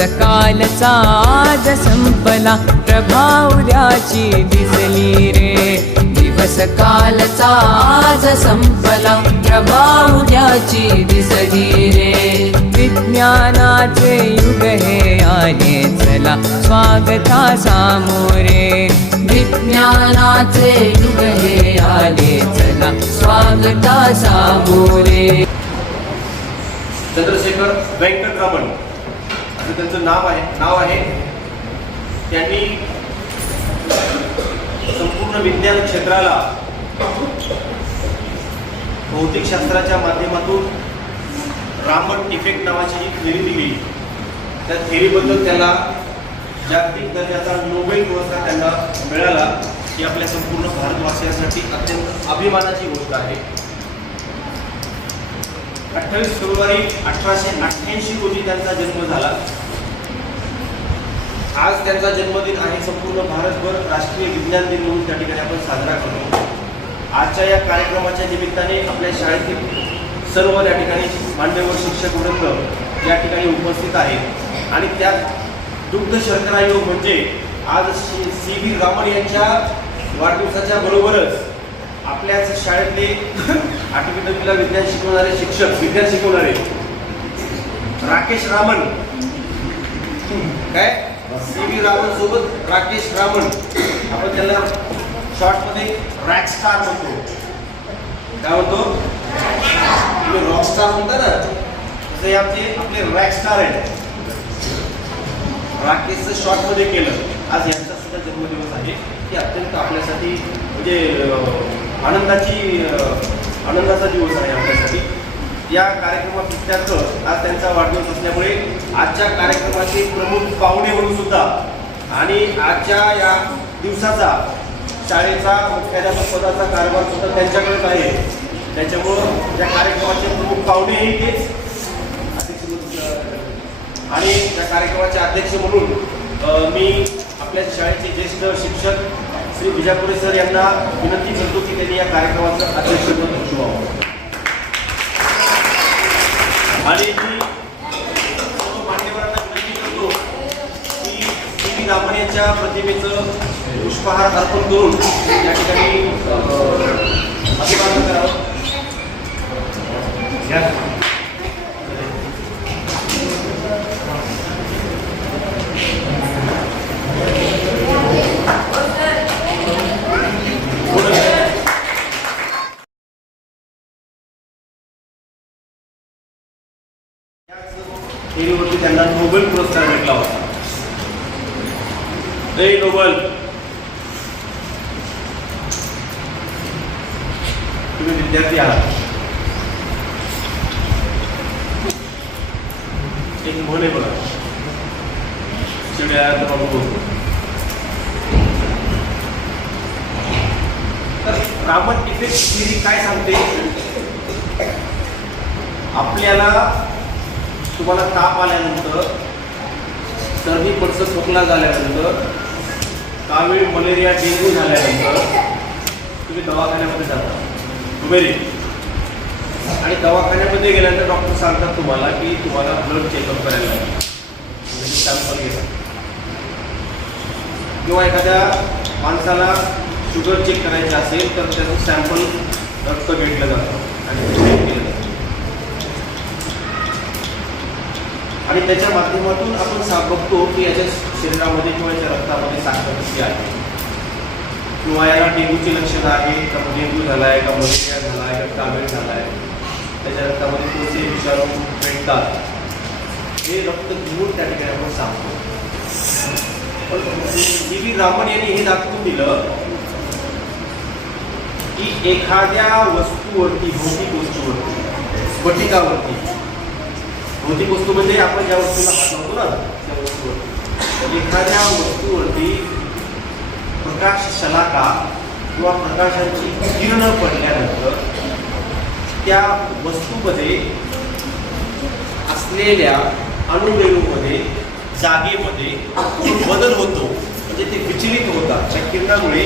कालचा आज संपला, प्रभा उद्याची दिसली रे. दिवस कालचा आज संपला, प्रभा उद्याची दिसली रे. विज्ञानाचे युग हे आले चला, स्वागता सामोरे. विज्ञानाचे युग हे आले चला, स्वागता सामोरे. चंद्रशेखर वेंकटरामन असं त्यांचं नाव आहे. त्यांनी संपूर्ण विज्ञान क्षेत्राला भौतिकशास्त्राच्या माध्यमातून रामन इफेक्ट नावाची एक थेरी दिली. त्या थेरीबद्दल त्याला जागतिक दर्जाचा नोबेल पुरस्कार त्यांना मिळाला. ही आपल्या संपूर्ण भारतवासियांसाठी अत्यंत अभिमानाची गोष्ट आहे. 28 फेब्रुवारी 1888 रोजी त्यांचा जन्म झाला. आज त्यांचा जन्मदिन आहे. संपूर्ण भारतभर राष्ट्रीय विज्ञान दिन म्हणून त्या ठिकाणी आपण साजरा करतो. आजच्या या कार्यक्रमाच्या निमित्ताने आपल्या शाळेतील सर्व त्या ठिकाणी मान्यवर शिक्षक वृंद या ठिकाणी उपस्थित आहेत आणि त्यात दुग्ध शर्करा योग म्हणजे आज सी.व्ही. रामन यांच्या वाढदिवसाच्या बरोबरच आपल्याच शाळेतले 8वी 9वीला विज्ञान शिकवणारे राकेश रामन, काय सी.व्ही. रामन सोबत राकेश रामन, आपण त्याला शॉर्टमध्ये रॅकस्टार म्हणतो. काय म्हणतो? तुम्ही रॉकस्टार म्हणता ना, तसे आपले रॅकस्टार आहेत. राकेशचं शॉर्टमध्ये केलं. आज यांचा सुद्धा जन्मदिवस आहे. की अत्यंत आपल्यासाठी म्हणजे आनंदाचा दिवस आहे आपल्यासाठी. या कार्यक्रमात आज त्यांचा वाढदिवस असल्यामुळे आजच्या कार्यक्रमाचे प्रमुख पाहुणे म्हणून सुद्धा आणि आजच्या या दिवसाचा शाळेचा मुख्याध्यापक पदाचा कारभार सुद्धा त्यांच्याकडेच आहे. त्याच्यामुळं या कार्यक्रमाचे प्रमुख पाहुणेही तेच आणि त्या कार्यक्रमाचे अध्यक्ष म्हणून मी आपल्या शाळेचे ज्येष्ठ शिक्षक श्री बिजापुरे सर यांना विनंती करतो की त्यांनी या कार्यक्रमाचं अध्यक्षपद भूषवावं. आणि मी सर्व मान्यवरांना विनंती करतो की सी.व्ही. रामन यांच्या प्रतिमेचं पुष्पहार अर्पण करून या ठिकाणी अभिवादन करावं. थेरीवरती त्यांना नोबेल पुरस्कार भेटला होता. जय नोबेल. तुम्ही विद्यार्थी आहात. एक म्हण आहे बघा, चिड्या तर रामन इफेक्ट थेरी काय सांगते? आपल्याला तुम्हाला ताप आल्यानंतर, सर्दी पडसं खोकला झाल्यानंतर, कावीळ मलेरिया डेंग्यू झाल्यानंतर तुम्ही दवाखान्यामध्ये जाता कुबेरी. आणि दवाखान्यामध्ये गेल्यानंतर डॉक्टर सांगतात तुम्हाला की तुम्हाला ब्लड चेकअप करायला लागेल, म्हणजे सॅम्पल घेतात. किंवा एखाद्या माणसाला शुगर चेक करायचं असेल तर त्याचं सॅम्पल रक्त घेतलं जातं आणि चेक केलं जातं. आणि त्याच्या माध्यमातून आपण बघतो की याच्या शरीरामध्ये किंवा याच्या रक्तामध्ये साखर कशी आहे, किंवा याला डेंग्यूची लक्षणं आहे का, डेंग्यू झाला आहे का, मलेरिया झाला आहे का, कावीळ झाला आहे, त्याच्या रक्तामध्ये कोणते विषाणू भेटतात हे रक्त घेऊन त्या ठिकाणी आपण सांगतो. पण सी.व्ही. रामन यांनी हे दाखवून दिलं की एखाद्या वस्तूवरती, भौतिक वस्तूवरती, स्फटिकावरती, भौतिक वस्तू म्हणजे आपण ज्या वस्तूला हात लावतो ना त्या वस्तूवरती, एखाद्या वस्तूवरती प्रकाश शलाका किंवा प्रकाशाची किरणं पडल्यानंतर त्या वस्तूमध्ये असलेल्या अणुरेणूमध्ये, जागेमध्ये बदल होतो. म्हणजे ते विचलित होतात. त्या किरणामुळे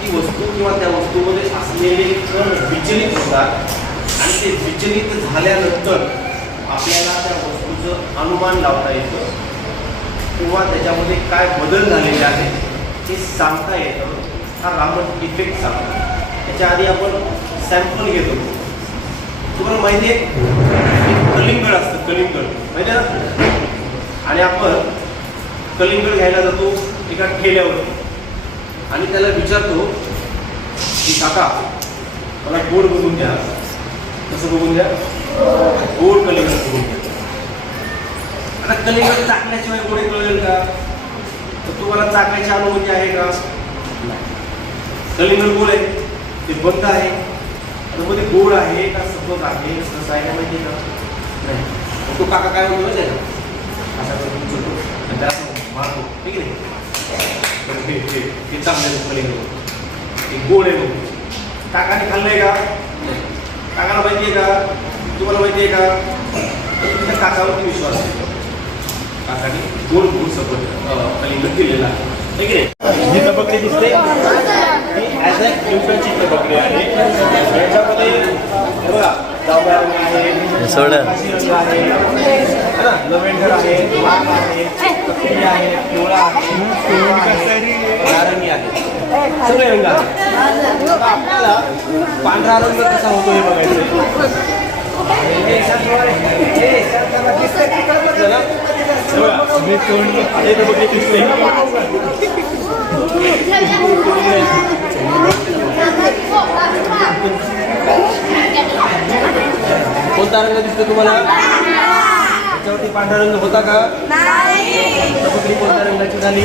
ती वस्तू किंवा त्या वस्तूमध्ये असलेले कण विचलित होतात आणि ते विचलित झाल्यानंतर आपल्याला त्या वस्तूचं अनुमान लावता येतं किंवा त्याच्यामध्ये काय बदल झालेले आहेत हे सांगता येतं. हा रामन इफेक्ट सांगतो. त्याच्या आधी आपण सॅम्पल घेत होतो. तुम्हाला माहिती आहे कलिंगड असतं, कलिंगड माहिती आहे ना. आणि आपण कलिंगड घ्यायला जातो एका ठेल्यावरती आणि त्याला विचारतो की काका मला गोड बघून द्या. कसं बघून द्या? गोड कलिंगड बघून द्या. आता कलिंगड चाकण्याशिवाय गोडे कळेल का? तर तुम्हाला चाकण्याची अनुभूती आहे का? कलिंगड गोड आहे, ते बंद आहे, त्यामध्ये गोड आहे का सफेद आहे कसं आहे का माहिती आहे का? नाही. तो काका काय म्हणतो माहिती आहे का? असा करून आणि त्याला मारतो, ठीक आहे. ते चांगलं कलिंगड, ते गोड आहे बघ. काकाने खाल्लंय का? काकाला माहिती आहे का? तुम्हाला माहिती आहे का? तुमच्या काकावरती विश्वास आहे. काकाने गोड गोड सपोर्ट कलिंगड दिलेला आहे, ठीक आहे. जी तबकडी दिसते ही ॲज अ इन्फ्लुएन्सची तबकडी आहे. याच्यामध्ये हे बघा जांभळा रंग आहे, काशी रंग आहे, ना लव्हेंडर आहे, लाल आहे, तपकिरी आहे, पिवळा आहे, नारंगी आहे, सगळे रंग आहेत. आपल्याला पांढरा रंग कसा होतो हे बघायचं. कोणता रंग दिसतो तुम्हाला? त्याच्यावरती पांढरा रंग होता का? तबकडी कोणत्या रंगाची झाली?